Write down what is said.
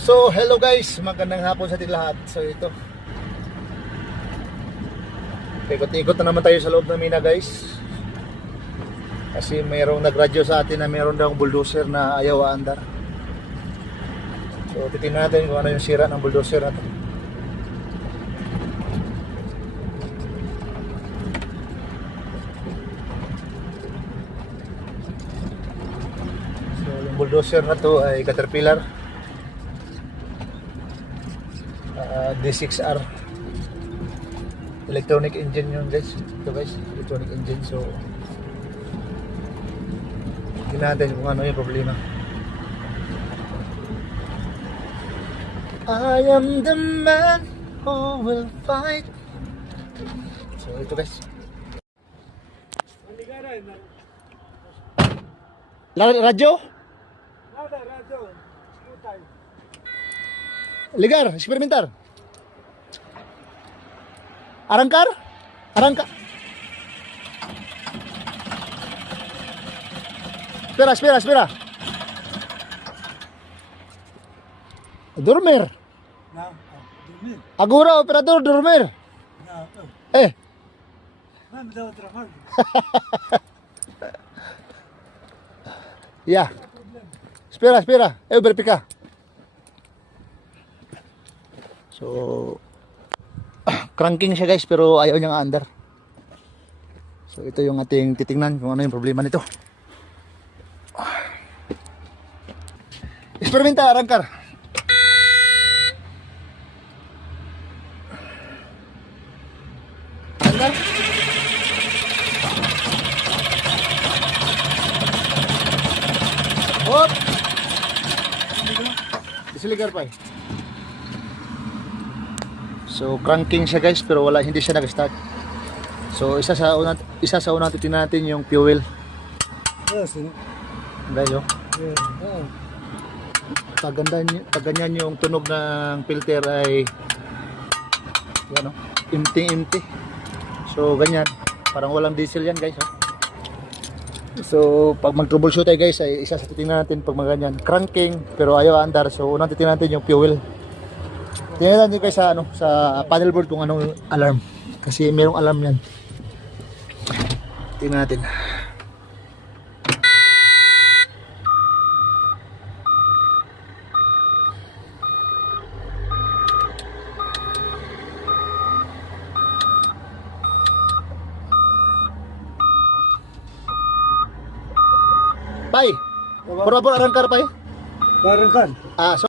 So, hello guys, magandang hapon sa ating lahat. So, ito. Ikot-ikot na naman tayo sa loob ng mina guys. Kasi mayroong nagradyo sa atin na mayroon daw bulldozer na ayaw aandar. So, titingnan natin kung ano yung sira ng bulldozer natin. So, yung bulldozer na to ay Caterpillar D6R electronic engine yun guys. Ito guys, electronic engine. So tingnan natin kung ano yung problema. I am the man who will fight. So ito guys, radyo? Ligar, eksperimentar. Arangkar? Arangka. Espera. Dormir. Dormir. Agora, operador, dormir. Eh. Vamos dar outra volta. Ya. Espera. Eu verificar. So, cranking siya guys pero ayaw niyang aandar. So ito yung ating titingnan kung ano yung problema nito. Experimenta, arangkar. Arangkar. Hop. Disiligar pa eh. So cranking siya guys pero hindi siya nag-start. So isa sa una titingnan natin yung fuel. Yes. Guys, oh. Pag ganyan yung tunog ng filter ay yan, oh, empty. So ganyan, parang walang diesel yan guys, oh. So pag mag-troubleshoot tayo guys ay isa sa titingnan natin pag maganyan, cranking pero ayaw andar. So unang titingnan natin yung fuel. Tingnan natin guys sa panel board kung anong alarm. Kasi mayroong alarm yan. Tingnan natin. Pai, por favor arrancar pai. Barangkan. So